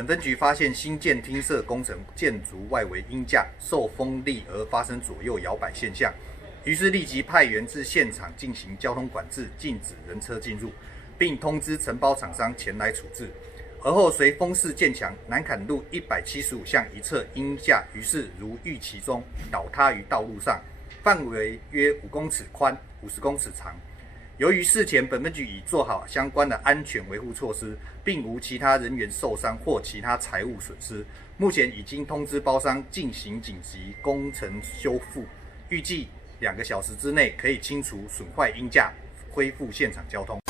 本分局发现新建厅舍工程建筑外围鹰架受风力而发生左右摇摆现象，于是立即派员至现场进行交通管制，禁止人车进入，并通知承包厂商前来处置。而后随风势渐强，南坎路175巷一侧鹰架于是如预期中倒塌于道路上，范围约5公尺宽、50公尺长。由于事前本分局已做好相关的安全维护措施，并无其他人员受伤或其他财物损失，目前已经通知包商进行紧急工程修复，预计2个小时之内可以清除损坏鹰架，恢复现场交通。